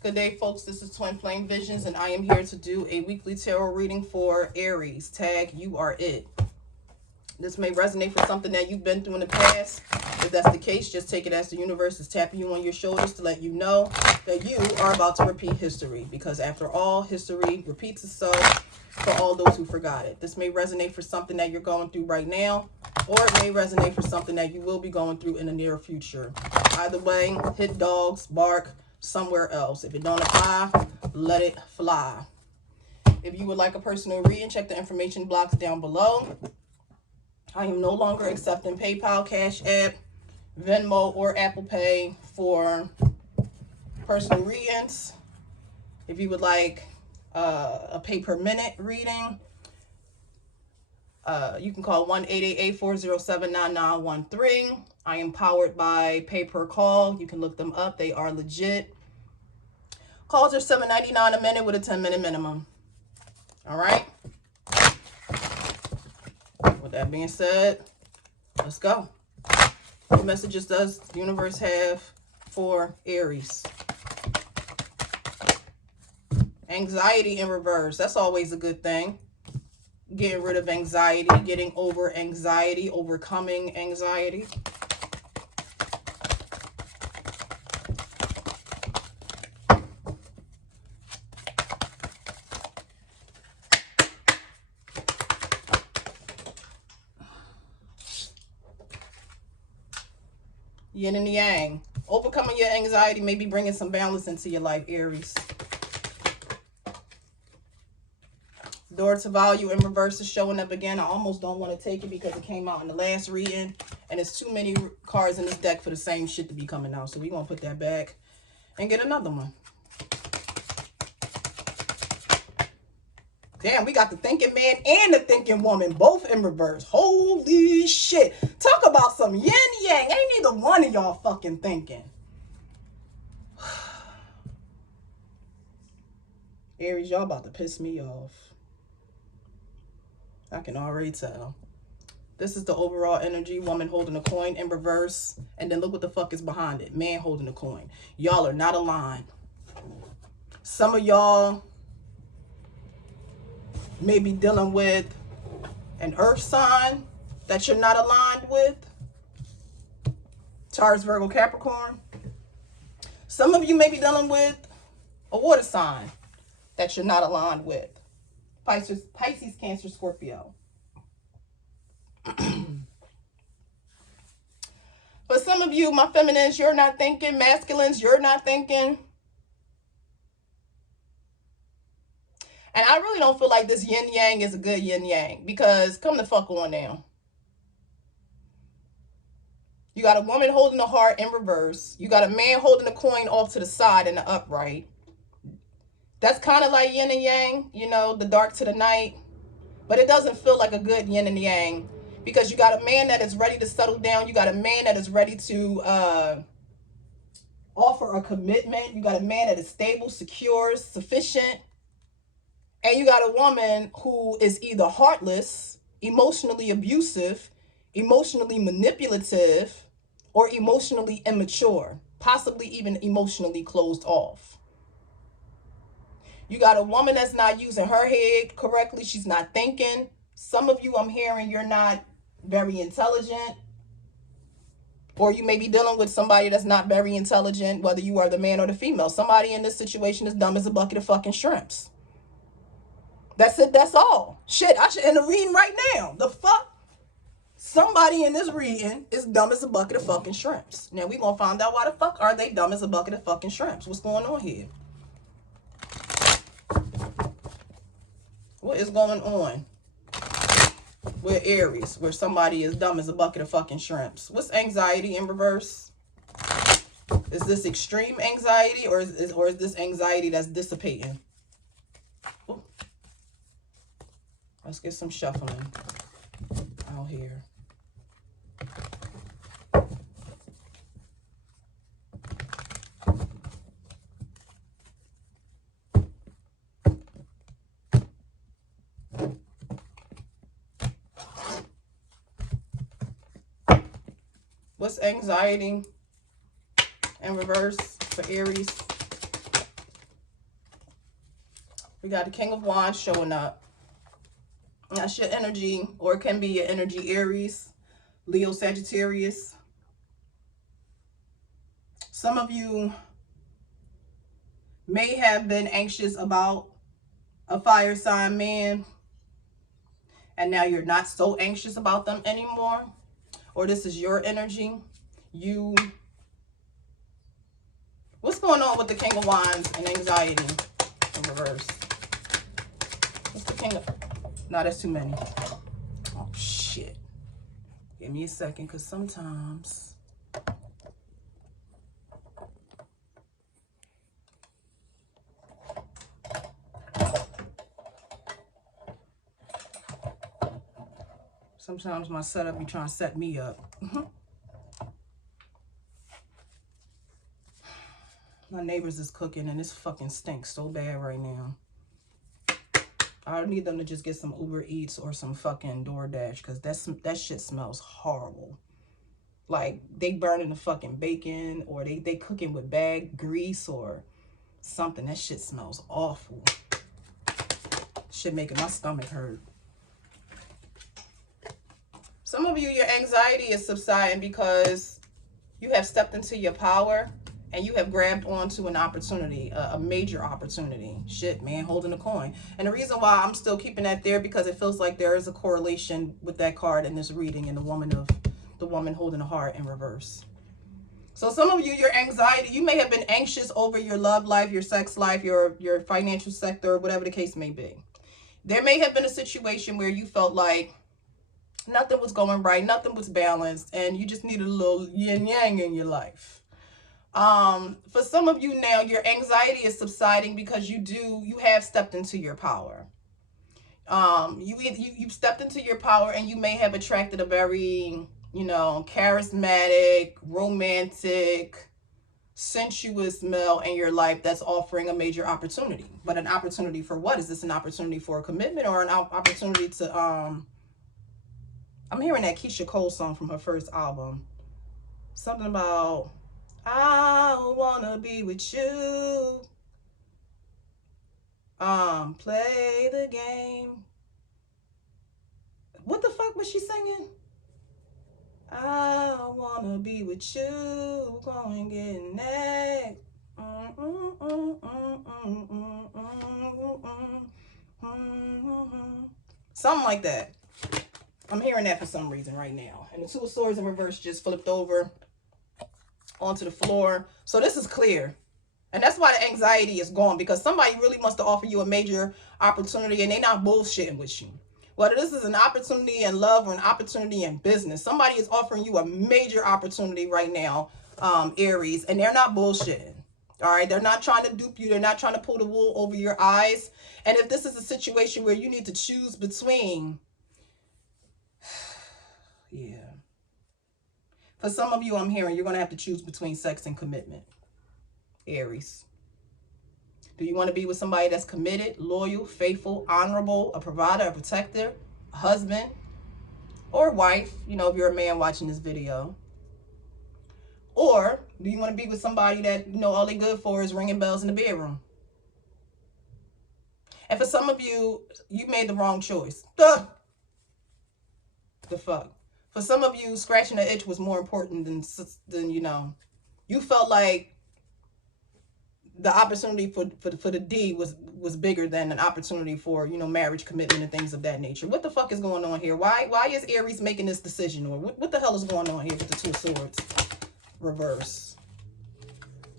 Good day, folks. This is Twin Flame Visions, and I am here to do a weekly tarot reading for Aries. Tag, you are it. This may resonate for something that you've been through in the past. If that's the case, just take it as the universe is tapping you on your shoulders to let you know that you are about to repeat history. Because after all, history repeats itself for all those who forgot it. This may resonate for something that you're going through right now, or it may resonate for something that you will be going through in the near future. Either way, hit dogs, bark, somewhere else. If it don't apply, let it fly. If you would like a personal reading, check the information blocks down below. I am no longer accepting PayPal, Cash App, Venmo, or Apple Pay for personal readings. If you would like a pay per minute reading, you can call 1-888-407-9913. I am powered by PayPerCall. You can look them up. They are legit. Calls are $7.99 a minute with a 10-minute minimum. All right. With that being said, let's go. What messages does the universe have for Aries? Anxiety in reverse. That's always a good thing. Getting rid of anxiety, getting over anxiety, overcoming anxiety. Yin and yang. Overcoming your anxiety, maybe bringing some balance into your life, Aries. Door to value in reverse is showing up again. I almost don't want to take it because it came out in the last reading. And there's too many cards in this deck for the same shit to be coming out. So we're going to put that back and get another one. Damn, we got the thinking man and the thinking woman, both in reverse. Holy shit. Talk about some yin yang. Ain't neither one of y'all fucking thinking. Aries, y'all about to piss me off. I can already tell. This is the overall energy. Woman holding a coin in reverse. And then look what the fuck is behind it. Man holding a coin. Y'all are not aligned. Some of y'all may be dealing with an earth sign that you're not aligned with. Taurus, Virgo, Capricorn. Some of you may be dealing with a water sign that you're not aligned with. Pisces, Cancer, Scorpio. For some of you, my feminines, you're not thinking. Masculines, you're not thinking. And I really don't feel like this yin-yang is a good yin-yang. Because come the fuck on now. You got a woman holding a heart in reverse. You got a man holding a coin off to the side in the upright. That's kind of like yin and yang, you know, the dark to the night. But it doesn't feel like a good yin and yang. Because you got a man that is ready to settle down. You got a man that is ready to offer a commitment. You got a man that is stable, secure, sufficient. And you got a woman who is either heartless, emotionally abusive, emotionally manipulative, or emotionally immature. Possibly even emotionally closed off. You got a woman that's not using her head correctly. She's not thinking. Some of you, I'm hearing, you're not very intelligent. Or you may be dealing with somebody that's not very intelligent, whether you are the man or the female. Somebody in this situation is dumb as a bucket of fucking shrimps. That's it. That's all. Shit, I should end the reading right now. The fuck? Somebody in this reading is dumb as a bucket of fucking shrimps. Now, we're going to find out why the fuck are they dumb as a bucket of fucking shrimps. What's going on here? What is going on with Aries, where somebody is dumb as a bucket of fucking shrimps? What's anxiety in reverse? Is this extreme anxiety, or is this anxiety that's dissipating? Ooh. Let's get some shuffling out here. What's anxiety in reverse for Aries? We got the King of Wands showing up. That's your energy, or it can be your energy, Aries, Leo, Sagittarius. Some of you may have been anxious about a fire sign man, and now you're not so anxious about them anymore. Or this is your energy. What's going on with the King of Wands and anxiety in reverse? What's the King of... No, that's too many. Oh, shit. Give me a second, because sometimes... Sometimes my setup be trying to set me up. My neighbors is cooking and this fucking stinks so bad right now. I need them to just get some Uber Eats or some fucking DoorDash, because that shit smells horrible. Like they burning the fucking bacon, or they cooking with bag grease or something. That shit smells awful. Shit making my stomach hurt. Some of you, your anxiety is subsiding because you have stepped into your power and you have grabbed onto an opportunity, a major opportunity. Shit, man, holding a coin. And the reason why I'm still keeping that there, because it feels like there is a correlation with that card in this reading and the woman holding a heart in reverse. So some of you, your anxiety, you may have been anxious over your love life, your sex life, your financial sector, whatever the case may be. There may have been a situation where you felt like nothing was going right, nothing was balanced, and you just needed a little yin yang in your life. For some of you now, your anxiety is subsiding because you have stepped into your power. You've stepped into your power, and you may have attracted a very, charismatic, romantic, sensuous male in your life that's offering a major opportunity. But an opportunity for what? Is this an opportunity for a commitment, or an opportunity to, I'm hearing that Keisha Cole song from her first album. Something about, I wanna be with you. Play the game. What the fuck was she singing? I wanna be with you. Go and get next. Something like that. I'm hearing that for some reason right now. And the Two of Swords in reverse just flipped over onto the floor. So this is clear. And that's why the anxiety is gone, because somebody really wants to offer you a major opportunity and they're not bullshitting with you. Whether this is an opportunity in love or an opportunity in business, somebody is offering you a major opportunity right now, Aries, and they're not bullshitting. All right, they're not trying to dupe you. They're not trying to pull the wool over your eyes. And if this is a situation where you need to choose between, yeah. For some of you, I'm hearing you're going to have to choose between sex and commitment, Aries. Do you want to be with somebody that's committed, loyal, faithful, honorable, a provider, a protector, a husband, or wife, if you're a man watching this video? Or do you want to be with somebody that, all they good for is ringing bells in the bedroom? And for some of you, you made the wrong choice. The fuck? For some of you, scratching the itch was more important than you felt like the opportunity for the D was bigger than an opportunity for, marriage, commitment, and things of that nature. What the fuck is going on here? Why is Aries making this decision? Or what the hell is going on here with the Two of Swords reverse?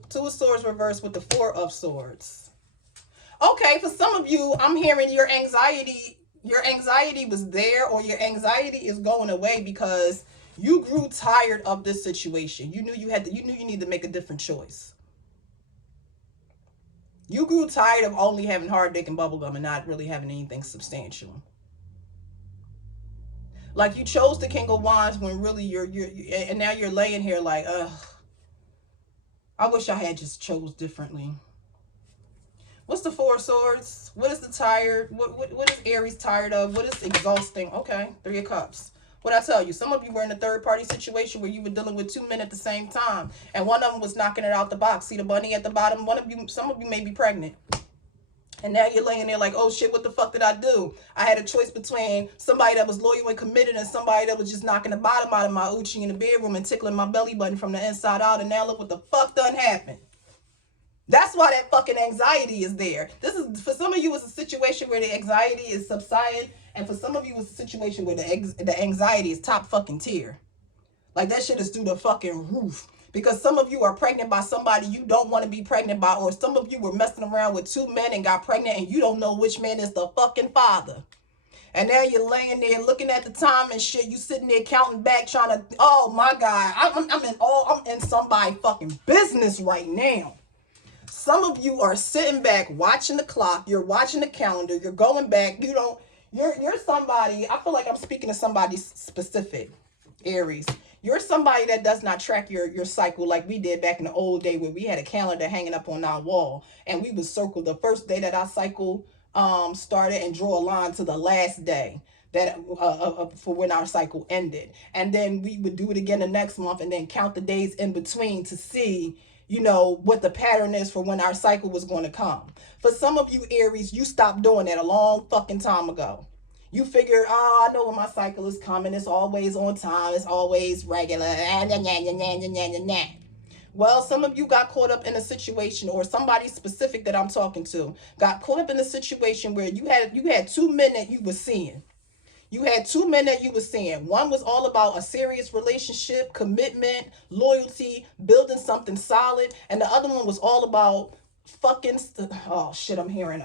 Two of Swords reverse with the Four of Swords. Okay, for some of you, I'm hearing your anxiety was there, or your anxiety is going away because you grew tired of this situation. You knew you need to make a different choice. You grew tired of only having hard dick and bubblegum and not really having anything substantial. Like you chose the King of Wands when really and now you're laying here like, ugh, I wish I had just chose differently. What's the Four of Swords? What is the tired? What is Aries tired of? What is exhausting? Okay, Three of Cups. What I tell you, some of you were in a third-party situation where you were dealing with two men at the same time, and one of them was knocking it out the box. See the bunny at the bottom? Some of you may be pregnant. And now you're laying there like, oh shit, what the fuck did I do? I had a choice between somebody that was loyal and committed and somebody that was just knocking the bottom out of my Uchi in the bedroom and tickling my belly button from the inside out. And now look what the fuck done happened. That's why that fucking anxiety is there. This is, for some of you, it's a situation where the anxiety is subsiding. And for some of you, it's a situation where the anxiety is top fucking tier. Like that shit is through the fucking roof. Because some of you are pregnant by somebody you don't want to be pregnant by. Or some of you were messing around with 2 men and got pregnant and you don't know which man is the fucking father. And now you're laying there looking at the time and shit. You sitting there counting back trying to, oh my God. I'm in somebody's fucking business right now. Some of you are sitting back watching the clock. You're watching the calendar. You're going back. You're somebody. I feel like I'm speaking to somebody specific, Aries. You're somebody that does not track your cycle like we did back in the old day where we had a calendar hanging up on our wall and we would circle the first day that our cycle started and draw a line to the last day that for when our cycle ended. And then we would do it again the next month and then count the days in between to see, you know, what the pattern is for when our cycle was going to come. For some of you Aries, you stopped doing that a long fucking time ago. You figure, oh, I know when my cycle is coming. It's always on time. It's always regular. Well, some of you got caught up in a situation, or somebody specific that I'm talking to got caught up in a situation where you had 2 men that you were seeing. You had 2 men that you were seeing. One was all about a serious relationship, commitment, loyalty, building something solid. And the other one was all about fucking, oh shit, I'm hearing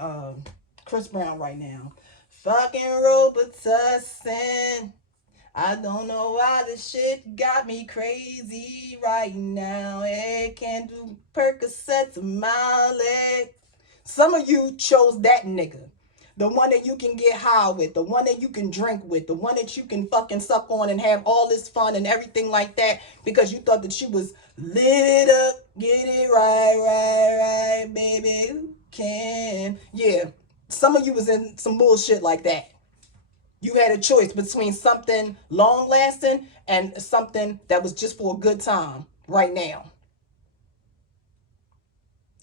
Chris Brown right now. Fucking Robitussin. I don't know why this shit got me crazy right now. It can't do Percocets in my leg. Some of you chose that nigga. The one that you can get high with. The one that you can drink with. The one that you can fucking suck on and have all this fun and everything like that. Because you thought that you was lit it up. Get it right, baby. Who can? Yeah. Some of you was in some bullshit like that. You had a choice between something long lasting and something that was just for a good time right now.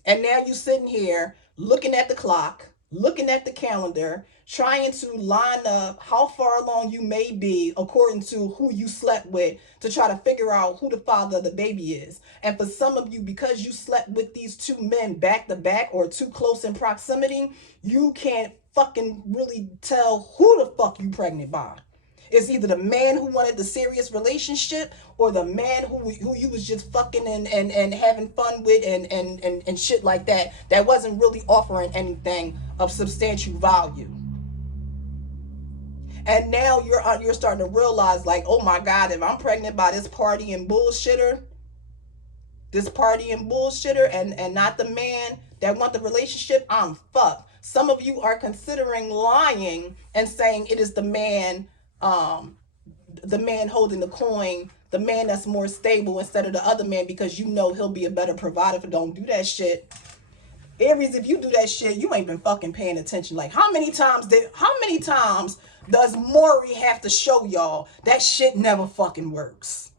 And now you sitting here looking at the clock, looking at the calendar, trying to line up how far along you may be according to who you slept with to try to figure out who the father of the baby is. And for some of you, because you slept with these 2 men back to back or too close in proximity, you can't fucking really tell who the fuck you pregnant by. It's either the man who wanted the serious relationship or the man who you was just fucking and having fun with and shit like that wasn't really offering anything of substantial value. And now you're starting to realize like, oh my God, if I'm pregnant by this partying bullshitter and not the man that want the relationship, I'm fucked. Some of you are considering lying and saying it is the man holding the coin, the man that's more stable instead of the other man because you know he'll be a better provider. For don't do that shit. Aries, if you do that shit, you ain't been fucking paying attention. Like how many times does Maury have to show y'all that shit never fucking works?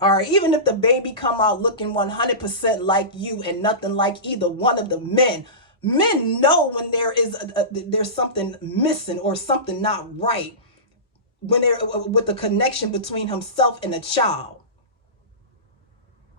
All right, even if the baby come out looking 100% like you and nothing like either one of the men know when there's something missing or something not right when they're with the connection between himself and a child.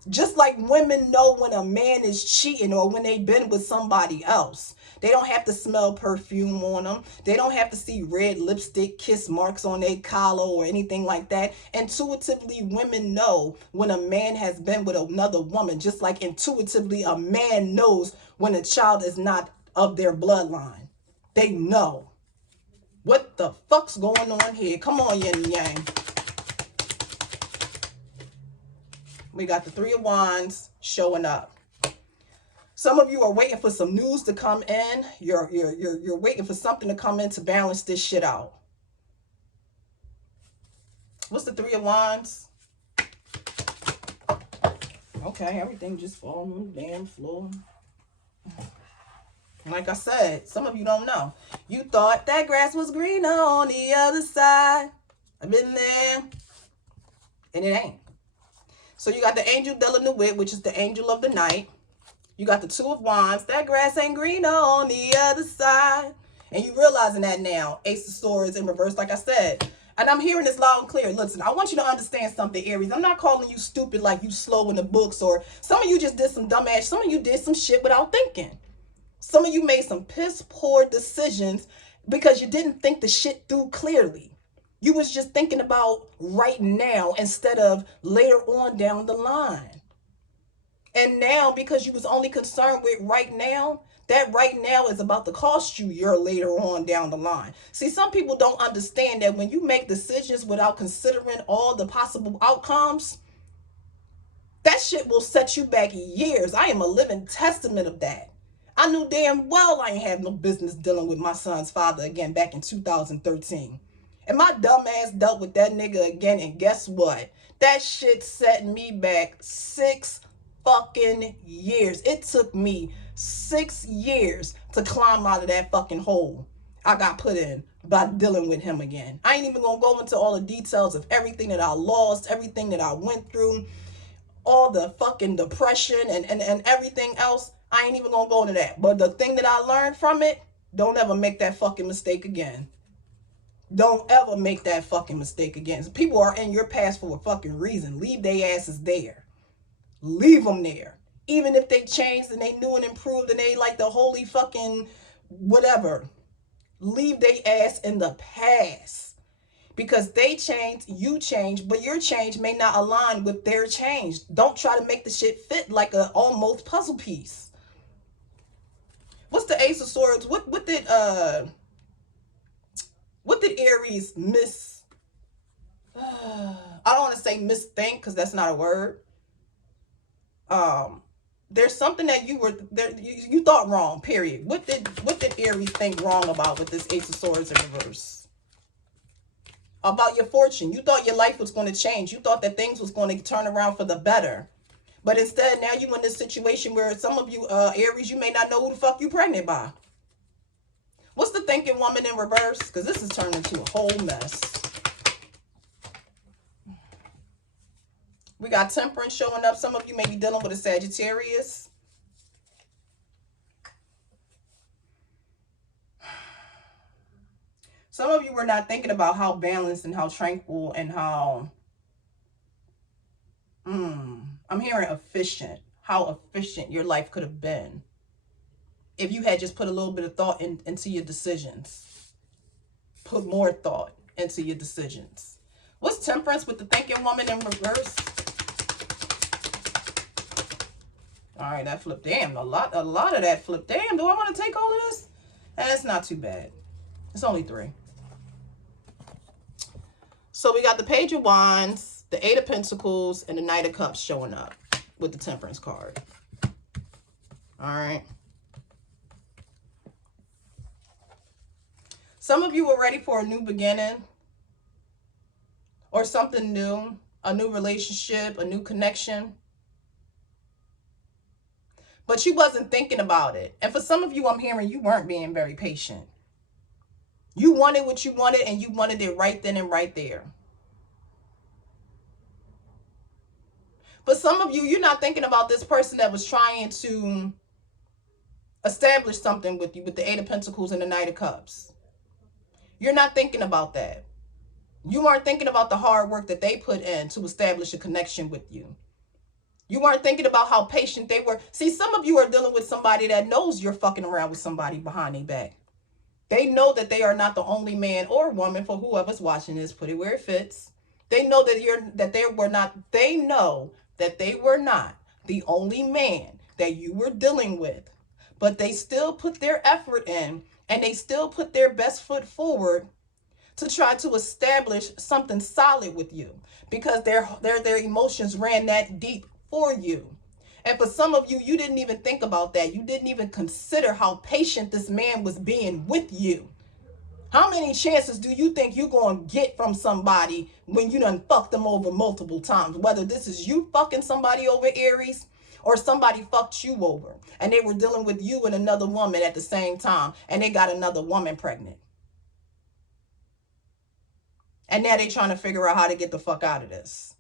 Just like women know when a man is cheating or when they've been with somebody else. They don't have to smell perfume on them. They don't have to see red lipstick, kiss marks on their collar or anything like that. Intuitively, women know when a man has been with another woman, just like intuitively a man knows when a child is not of their bloodline. They know. What the fuck's going on here? Come on, yin and yang. We got the 3 of Wands showing up. Some of you are waiting for some news to come in. You're waiting for something to come in to balance this shit out. What's the 3 of Wands? Okay, everything just falling on the damn floor. Like I said, some of you don't know. You thought that grass was greener on the other side. I've been there. And it ain't. So you got the angel dealing the wit, which is the angel of the night. You got the Two of Wands. That grass ain't greener on the other side. And you realizing that now. Ace of Swords in reverse, like I said. And I'm hearing this loud and clear. Listen, I want you to understand something, Aries. I'm not calling you stupid like you slow in the books, or some of you just did some dumbass. Some of you did some shit without thinking. Some of you made some piss poor decisions because you didn't think the shit through clearly. You was just thinking about right now instead of later on down the line. And now, because you was only concerned with right now, that right now is about to cost you your later on down the line. See, some people don't understand that when you make decisions without considering all the possible outcomes, that shit will set you back years. I am a living testament of that. I knew damn well I ain't have no business dealing with my son's father again back in 2013. And my dumb ass dealt with that nigga again, and guess what? That shit set me back 6 fucking years. It took me 6 years to climb out of that fucking hole I got put in by dealing with him again. I ain't even gonna go into all the details of everything that I lost, everything that I went through, all the fucking depression and everything else. I ain't even gonna go into that. But the thing that I learned from it, don't ever make that fucking mistake again. Don't ever make that fucking mistake again. People are in your past for a fucking reason. Leave their asses there. Leave them there. Even if they changed and they knew and improved and they like the holy fucking whatever. Leave their ass in the past. Because they changed, you changed, but your change may not align with their change. Don't try to make the shit fit like a almost puzzle piece. What's the Ace of Swords? What did Aries miss? I don't want to say misthink because that's not a word. There's something that you were there. You thought wrong. Period. What did Aries think wrong about with this Ace of Swords in reverse? About your fortune. You thought your life was going to change. You thought that things was going to turn around for the better. But instead, now you're in this situation where some of you, Aries, you may not know who the fuck you pregnant by. What's the thinking woman in reverse? Because this is turning into a whole mess. We got Temperance showing up. Some of you may be dealing with a Sagittarius. Some of you were not thinking about how balanced and how tranquil and how, I'm hearing efficient, how efficient your life could have been if you had just put a little bit of thought into your decisions. Put more thought into your decisions. What's Temperance with the thinking woman in reverse? All right, that flipped. Damn, a lot of that flipped. Damn, do I want to take all of this? That's not too bad. It's only 3. So we got the Page of Wands, the 8 of Pentacles, and the Knight of Cups showing up with the Temperance card. All right. Some of you were ready for a new beginning or something new, a new relationship, a new connection. But you wasn't thinking about it. And for some of you, I'm hearing you weren't being very patient. You wanted what you wanted, and you wanted it right then and right there. But some of you, you're not thinking about this person that was trying to establish something with you with the 8 of Pentacles and the Knight of Cups. You're not thinking about that. You weren't thinking about the hard work that they put in to establish a connection with you. You weren't thinking about how patient they were. See, some of you are dealing with somebody that knows you're fucking around with somebody behind their back. They know that they are not the only man or woman, for whoever's watching this, put it where it fits. They know that they were not the only man that you were dealing with. But they still put their effort in, and they still put their best foot forward to try to establish something solid with you, because their emotions ran that deep for you. And for some of you, you didn't even think about that. You didn't even consider how patient this man was being with you. How many chances do you think you're going to get from somebody when you done fucked them over multiple times? Whether this is you fucking somebody over, Aries, or somebody fucked you over and they were dealing with you and another woman at the same time, and they got another woman pregnant. And now they trying to figure out how to get the fuck out of this.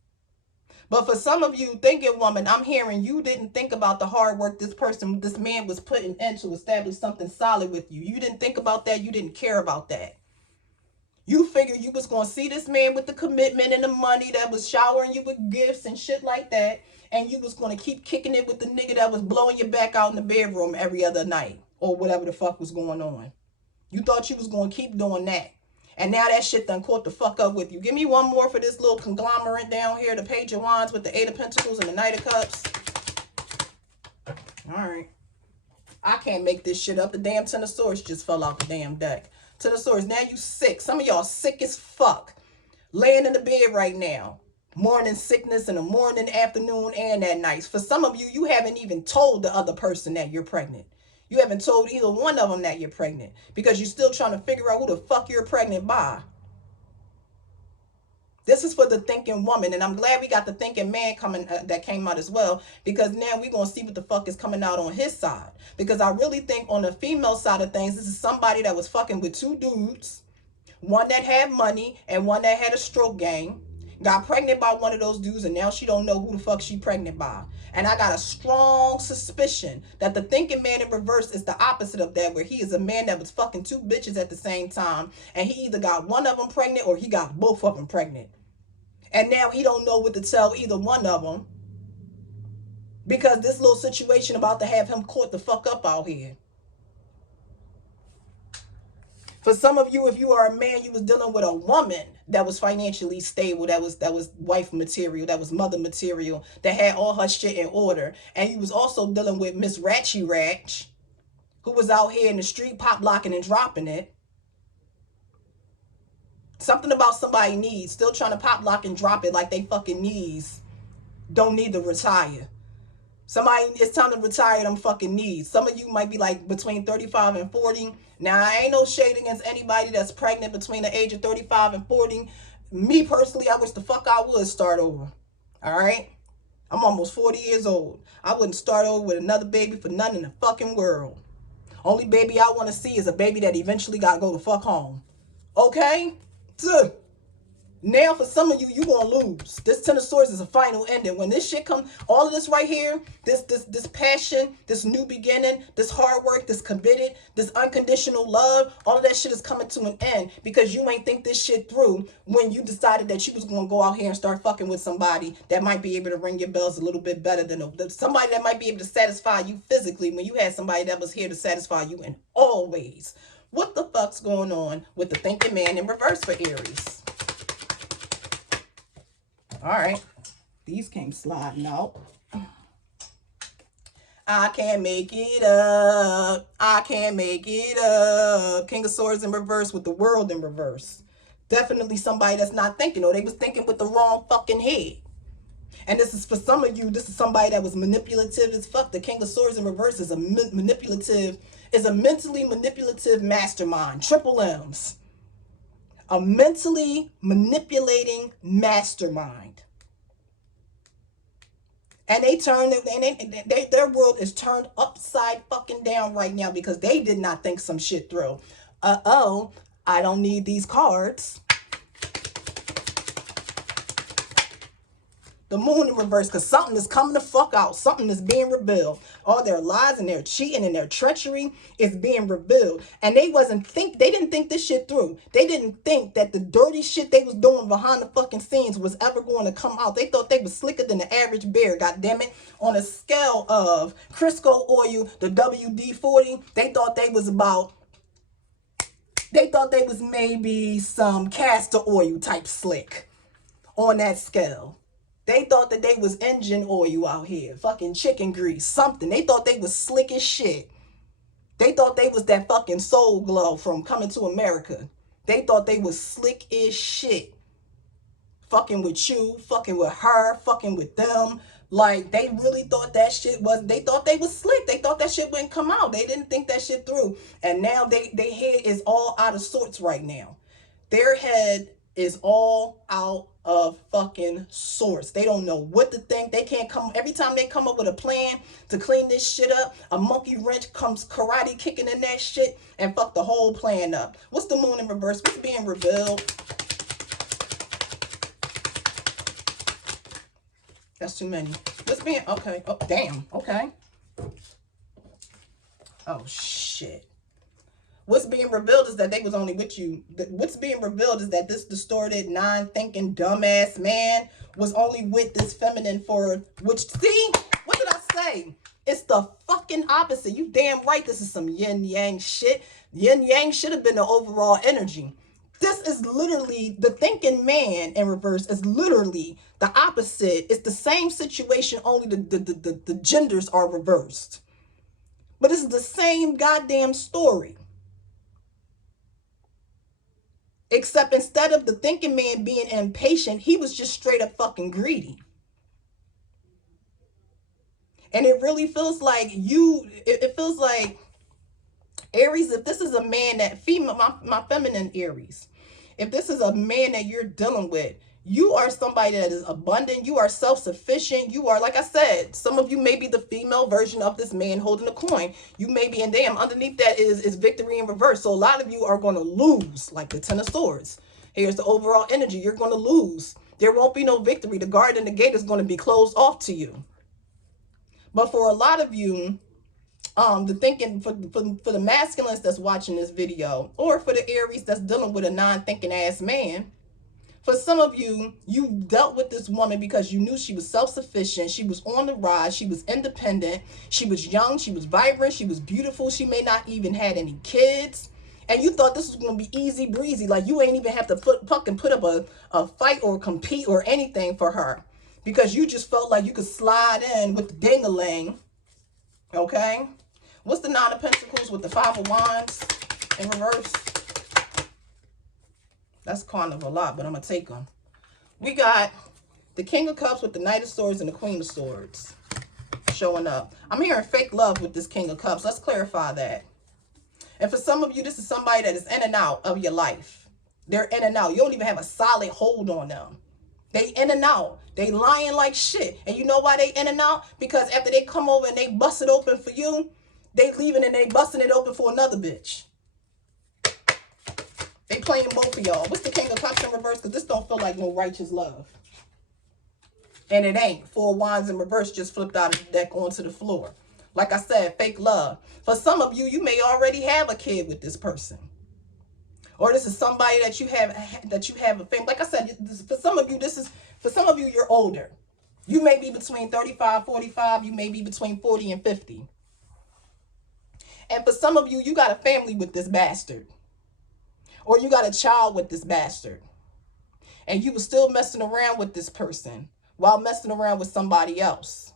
But for some of you thinking woman, I'm hearing you didn't think about the hard work this man was putting in to establish something solid with you. You didn't think about that. You didn't care about that. You figured you was going to see this man with the commitment and the money that was showering you with gifts and shit like that. And you was going to keep kicking it with the nigga that was blowing your back out in the bedroom every other night. Or whatever the fuck was going on. You thought you was going to keep doing that. And now that shit done caught the fuck up with you. Give me one more for this little conglomerate down here. The Page of Wands with the Eight of Pentacles and the Knight of Cups. All right. I can't make this shit up. The damn Ten of Swords just fell out the damn deck. Ten of Swords. Now you sick. Some of y'all sick as fuck. Laying in the bed right now. Morning sickness in the morning, afternoon, and at night. For some of you, you haven't even told the other person that you're pregnant. You haven't told either one of them that you're pregnant because you're still trying to figure out who the fuck you're pregnant by. This is for the thinking woman, and I'm glad we got the thinking man coming that came out as well, because now we're going to see what the fuck is coming out on his side. Because I really think on the female side of things, this is somebody that was fucking with two dudes, one that had money and one that had a stroke game. Got pregnant by one of those dudes, and now she don't know who the fuck she pregnant by. And I got a strong suspicion that the thinking man in reverse is the opposite of that, where he is a man that was fucking two bitches at the same time, and he either got one of them pregnant or he got both of them pregnant. And now he don't know what to tell either one of them, because this little situation about to have him caught the fuck up out here. For some of you, if you are a man, you was dealing with a woman that was financially stable, that was wife material, that was mother material, that had all her shit in order. And you was also dealing with Miss Ratchy Ratch, who was out here in the street pop locking and dropping it. Something about somebody needs, still trying to pop lock and drop it like they fucking knees don't need to retire. Somebody, it's time to retire them fucking knees. Some of you might be like between 35 and 40. Now, I ain't no shade against anybody that's pregnant between the age of 35 and 40. Me personally, I wish the fuck I would start over. All right? I'm almost 40 years old. I wouldn't start over with another baby for none in the fucking world. Only baby I want to see is a baby that eventually got to go the fuck home. Okay? So, now for some of you, you gonna lose. This Ten of Swords is a final ending. When this shit comes, all of this right here, this passion, this new beginning, this hard work, this committed, this unconditional love, all of that shit is coming to an end because you ain't think this shit through when you decided that you was gonna go out here and start fucking with somebody that might be able to ring your bells a little bit better than somebody that might be able to satisfy you physically when you had somebody that was here to satisfy you in all ways. What the fuck's going on with the thinking man in reverse for Aries? All right, these came sliding out. I can't make it up. I can't make it up. King of Swords in reverse with the World in reverse. Definitely somebody that's not thinking, or they was thinking with the wrong fucking head. And this is for some of you, this is somebody that was manipulative as fuck. The King of Swords in reverse is a mentally manipulative mastermind. Triple M's. A mentally manipulating mastermind. And they turn it, their world is turned upside fucking down right now because they did not think some shit through. Uh-oh, I don't need these cards. The Moon in reverse, because something is coming the fuck out. Something is being revealed. All their lies and their cheating and their treachery is being revealed. And they didn't think this shit through. They didn't think that the dirty shit they was doing behind the fucking scenes was ever going to come out. They thought they was slicker than the average bear, goddammit. On a scale of Crisco oil, the WD-40, they thought they was maybe some castor oil type slick on that scale. They thought that they was engine oil out here. Fucking chicken grease. Something. They thought they was slick as shit. They thought they was that fucking Soul Glow from Coming to America. They thought they was slick as shit. Fucking with you. Fucking with her. Fucking with them. Like, they really thought that shit was... They thought they was slick. They thought that shit wouldn't come out. They didn't think that shit through. And now their head is all out of sorts right now. Their head is all out of fucking sorts. They don't know what to think. They can't come. Every time they come up with a plan to clean this shit up, a monkey wrench comes karate kicking in that shit and fuck the whole plan up. What's the Moon in reverse? What's being revealed? That's too many. What's being, okay. Oh, damn. Okay. Oh, shit. What's being revealed is that they was only with you. What's being revealed is that this distorted, non-thinking, dumbass man was only with this feminine for, which, see, what did I say? It's the fucking opposite. You damn right this is some yin-yang shit. Yin-yang should have been the overall energy. This is literally, the thinking man in reverse is literally the opposite. It's the same situation, only the genders are reversed. But it's the same goddamn story. Except instead of the thinking man being impatient, he was just straight up fucking greedy. And it really feels like it feels like, Aries, if this is a man that, my feminine Aries, if this is a man that you're dealing with, you are somebody that is abundant. You are self-sufficient. You are, like I said, some of you may be the female version of this man holding a coin. You may be, and damn, underneath that is victory in reverse. So a lot of you are going to lose, like the Ten of Swords. Here's the overall energy. You're going to lose. There won't be no victory. The guard and the gate is going to be closed off to you. But for a lot of you, the thinking, for the masculines that's watching this video, or for the Aries that's dealing with a non-thinking ass man, for some of you, you dealt with this woman because you knew she was self-sufficient. She was on the rise. She was independent. She was young. She was vibrant. She was beautiful. She may not even had any kids. And you thought this was going to be easy breezy. Like you ain't even have to fucking put up a fight or compete or anything for her. Because you just felt like you could slide in with the ding-a-ling. Okay? What's the Nine of Pentacles with the Five of Wands in reverse? That's kind of a lot, but I'm going to take them. We got the King of Cups with the Knight of Swords and the Queen of Swords showing up. I'm hearing fake love with this King of Cups. Let's clarify that. And for some of you, this is somebody that is in and out of your life. They're in and out. You don't even have a solid hold on them. They in and out. They lying like shit. And you know why they in and out? Because after they come over and they bust it open for you, they leaving and they busting it open for another bitch. They playing both of y'all. What's the King of Cups in reverse? Because this don't feel like no righteous love. And it ain't. Four Wands in reverse just flipped out of the deck onto the floor. Like I said, fake love. For some of you, you may already have a kid with this person. Or this is somebody that you have a family. Like I said, for some of you, you're older. You may be between 35, 45. You may be between 40 and 50. And for some of you, you got a family with this bastard. Or you got a child with this bastard. And you were still messing around with this person while messing around with somebody else.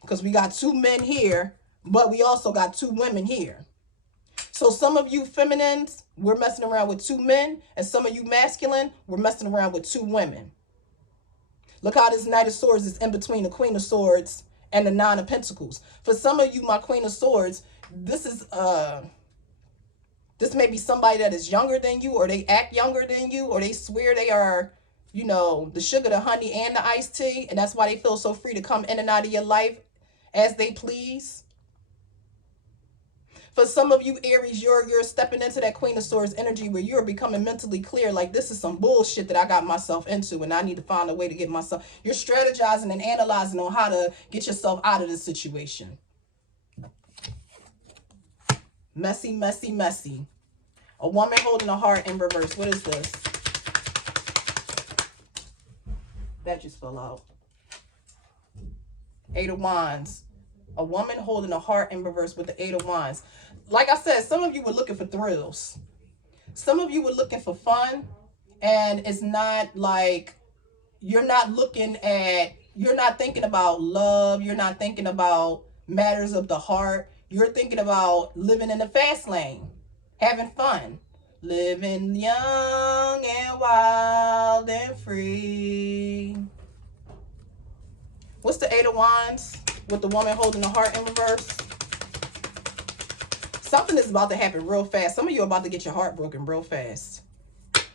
Because we got two men here, but we also got two women here. So some of you feminines, we're messing around with two men. And some of you masculine, we're messing around with two women. Look how this Knight of Swords is in between the Queen of Swords and the Nine of Pentacles. For some of you, my Queen of Swords, this may be somebody that is younger than you, or they act younger than you, or they swear they are, you know, the sugar, the honey, and the iced tea. And that's why they feel so free to come in and out of your life as they please. For some of you, Aries, you're stepping into that Queen of Swords energy where you're becoming mentally clear. Like, this is some bullshit that I got myself into, and I need to find a way to get myself. You're strategizing and analyzing on how to get yourself out of this situation. Messy, messy, messy. A woman holding a heart in reverse. What is this? That just fell out. Eight of Wands. A woman holding a heart in reverse with the Eight of Wands. Like I said, some of you were looking for thrills. Some of you were looking for fun. And it's not like, you're not thinking about love. You're not thinking about matters of the heart. You're thinking about living in the fast lane. Having fun. Living young and wild and free. What's the Eight of Wands with the woman holding the heart in reverse? Something is about to happen real fast. Some of you are about to get your heart broken real fast.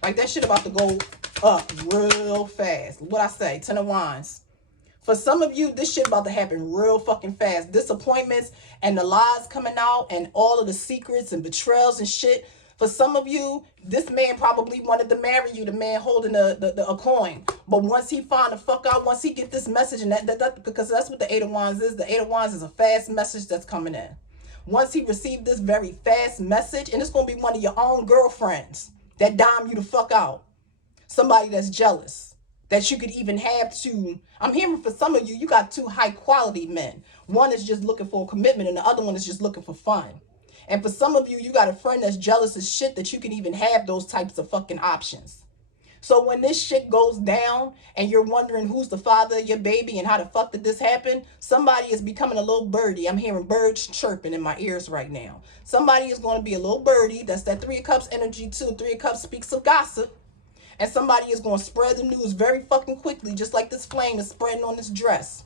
Like, that shit about to go up real fast. What I say? Ten of Wands. For some of you, this shit about to happen real fucking fast. Disappointments and the lies coming out and all of the secrets and betrayals and shit. For some of you, this man probably wanted to marry you, the man holding a coin. But once he find the fuck out, once he get this message, and that because that's what the Eight of Wands is. The Eight of Wands is a fast message that's coming in. Once he received this very fast message, and it's going to be one of your own girlfriends that dime you the fuck out. Somebody that's jealous, that you could even have to. I'm hearing for some of you, you got two high quality men. One is just looking for a commitment and the other one is just looking for fun. And for some of you, you got a friend that's jealous as shit that you can even have those types of fucking options. So when this shit goes down and you're wondering who's the father of your baby and how the fuck did this happen, somebody is becoming a little birdie. I'm hearing birds chirping in my ears right now. Somebody is going to be a little birdie. That's that Three of Cups energy too. Three of Cups speaks of gossip. And somebody is going to spread the news very fucking quickly, just like this flame is spreading on this dress.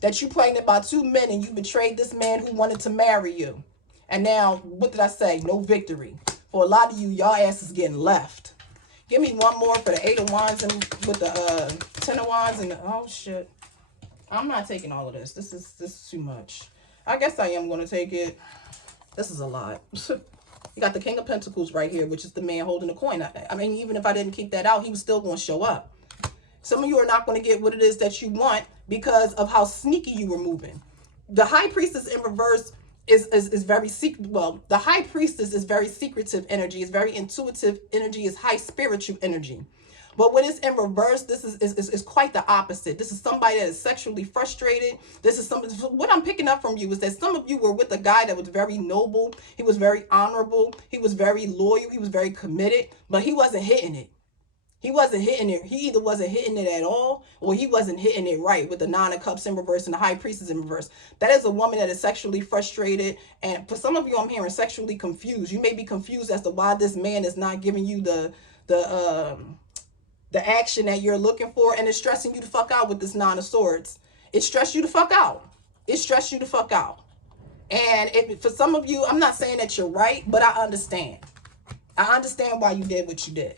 That you pregnant by two men and you betrayed this man who wanted to marry you. And now, what did I say? No victory. For a lot of you, y'all ass is getting left. Give me one more for the Eight of Wands and with the Ten of Wands and the, oh shit. I'm not taking all of this. This is too much. I guess I am going to take it. This is a lot. You got the King of Pentacles right here, which is the man holding the coin. I mean, even if I didn't kick that out, he was still going to show up. Some of you are not going to get what it is that you want because of how sneaky you were moving. The High Priestess in reverse is very secret. Well, the High Priestess is very secretive energy. It's very intuitive energy. It's high spiritual energy. But when it's in reverse, this is quite the opposite. This is somebody that is sexually frustrated. This is something. What I'm picking up from you is that some of you were with a guy that was very noble. He was very honorable. He was very loyal. He was very committed, but he wasn't hitting it. He wasn't hitting it. He either wasn't hitting it at all or he wasn't hitting it right with the Nine of Cups in reverse and the High Priestess in reverse. That is a woman that is sexually frustrated. And for some of you, I'm hearing sexually confused. You may be confused as to why this man is not giving you the action that you're looking for. And it's stressing you the fuck out with this Nine of Swords. It stressed you the fuck out. It stressed you the fuck out. And for some of you, I'm not saying that you're right, but I understand. I understand why you did what you did.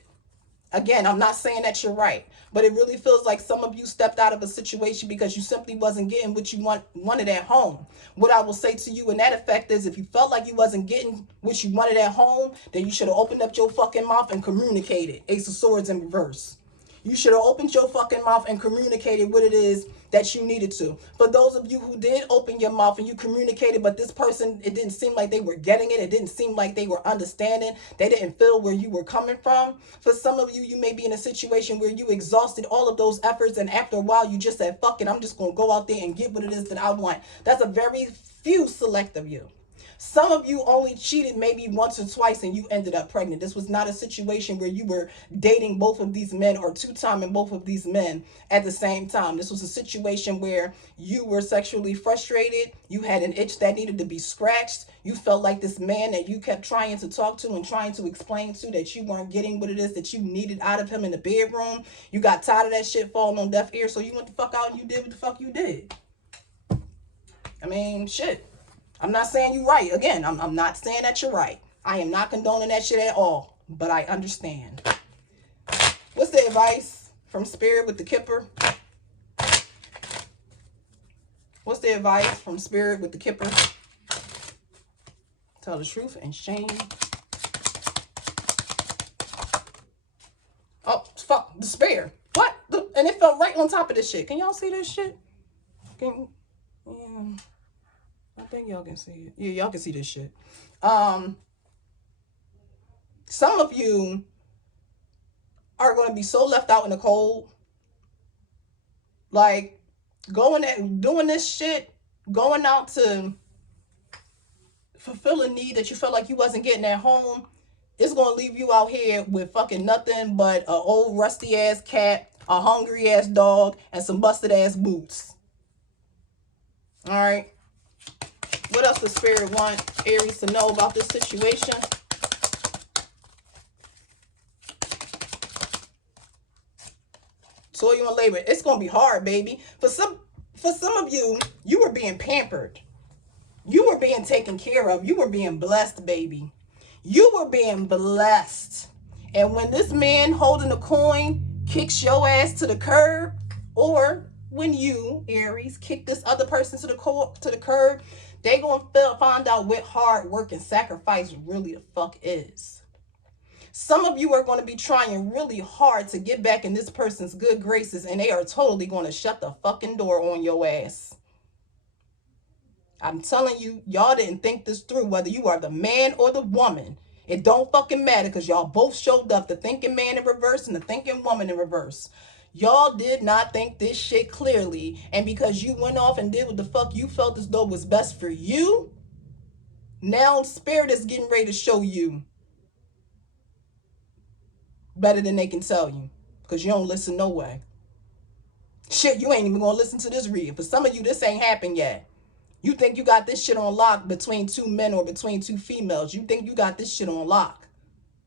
Again, I'm not saying that you're right, but it really feels like some of you stepped out of a situation because you simply wasn't getting what you wanted at home. What I will say to you in that effect is if you felt like you wasn't getting what you wanted at home, then you should have opened up your fucking mouth and communicated. Ace of Swords in reverse. You should have opened your fucking mouth and communicated what it is that you needed to. For those of you who did open your mouth and you communicated, but this person, it didn't seem like they were getting it. It didn't seem like they were understanding. They didn't feel where you were coming from. For some of you, you may be in a situation where you exhausted all of those efforts. And after a while, you just said, fuck it, I'm just going to go out there and get what it is that I want. That's a very few select of you. Some of you only cheated maybe once or twice and you ended up pregnant. This was not a situation where you were dating both of these men or two-timing both of these men at the same time. This was a situation where you were sexually frustrated. You had an itch that needed to be scratched. You felt like this man that you kept trying to talk to and trying to explain to that you weren't getting what it is that you needed out of him in the bedroom. You got tired of that shit falling on deaf ears, so you went the fuck out and you did what the fuck you did. I mean, shit. I'm not saying you're right. Again, I'm not saying that you're right. I am not condoning that shit at all, but I understand. What's the advice from Spirit with the Kipper? What's the advice from Spirit with the Kipper? Tell the truth and shame. Oh, fuck, despair. What? And it fell right on top of this shit. Can y'all see this shit? Yeah. I think y'all can see it. Yeah, y'all can see this shit. Some of you are going to be so left out in the cold. Like, doing this shit, going out to fulfill a need that you felt like you wasn't getting at home. It's going to leave you out here with fucking nothing but an old rusty ass cat, a hungry ass dog, and some busted ass boots. All right. What else does Spirit want Aries to know about this situation? Toil and labor. It's going to be hard, baby. For some of you, you were being pampered. You were being taken care of. You were being blessed, baby. You were being blessed. And when this man holding a coin kicks your ass to the curb, or when you, Aries, kick this other person to the curb, they gonna find out what hard work and sacrifice really the fuck is. Some of you are going to be trying really hard to get back in this person's good graces, and they are totally going to shut the fucking door on your ass. I'm telling you, y'all didn't think this through, whether you are the man or the woman. It don't fucking matter, because y'all both showed up, the thinking man in reverse and the thinking woman in reverse. Y'all did not think this shit clearly, and because you went off and did what the fuck you felt as though was best for you, now spirit is getting ready to show you better than they can tell you, because you don't listen no way. Shit, you ain't even gonna listen to this read. For some of you, this ain't happened yet. You think you got this shit on lock between two men or between two females. You think you got this shit on lock.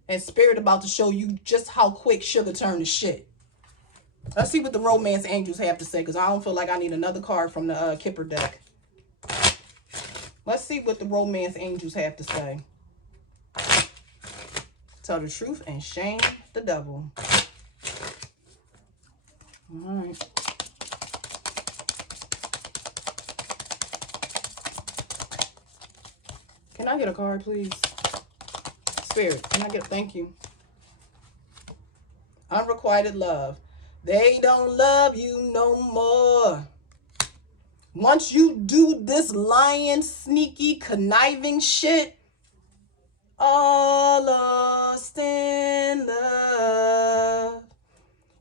And spirit about to show you just how quick sugar turn to shit. Let's see what the romance angels have to say, because I don't feel like I need another card from the Kipper deck. Let's see what the romance angels have to say. Tell the truth and shame the devil. All right. Can I get a card, please? Spirit, can I get, thank you. Unrequited love. They don't love you no more. Once you do this lying, sneaky, conniving shit, all lost in love,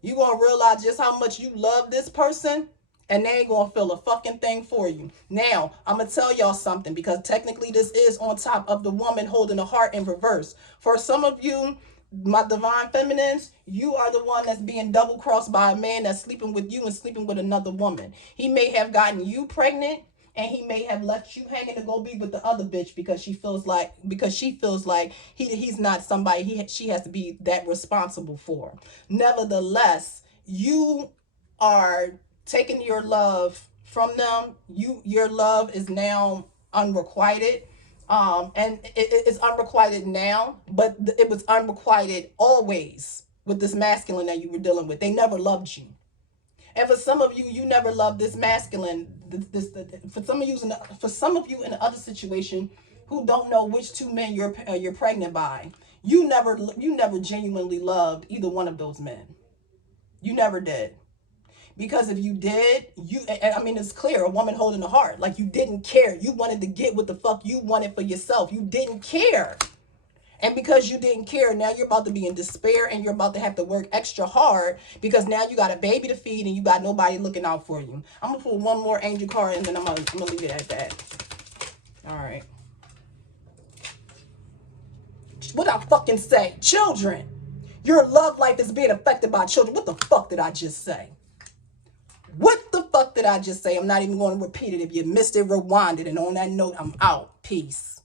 you gonna realize just how much you love this person, and they ain't gonna feel a fucking thing for you. Now, I'm gonna tell y'all something, because technically this is on top of the woman holding the heart in reverse. For some of you, my divine feminines, you are the one that's being double crossed by a man that's sleeping with you and sleeping with another woman. He may have gotten you pregnant, and he may have left you hanging to go be with the other bitch because she feels like he's not somebody she has to be that responsible for. Nevertheless, you are taking your love from them. Your love is now unrequited. And it's unrequited now, but it was unrequited always with this masculine that you were dealing with. They never loved you. And for some of you, you never loved this masculine. For some of you in the other situation who don't know which two men you're pregnant by, you never genuinely loved either one of those men. You never did. Because if you did, I mean, it's clear, a woman holding a heart. Like, you didn't care. You wanted to get what the fuck you wanted for yourself. You didn't care. And because you didn't care, now you're about to be in despair, and you're about to have to work extra hard, because now you got a baby to feed and you got nobody looking out for you. I'm going to pull one more angel card, and then I'm going to leave it at that. All right. What I fucking say? Children. Your love life is being affected by children. What the fuck did I just say? What the fuck did I just say? I'm not even going to repeat it. If you missed it, rewind it. And on that note, I'm out. Peace.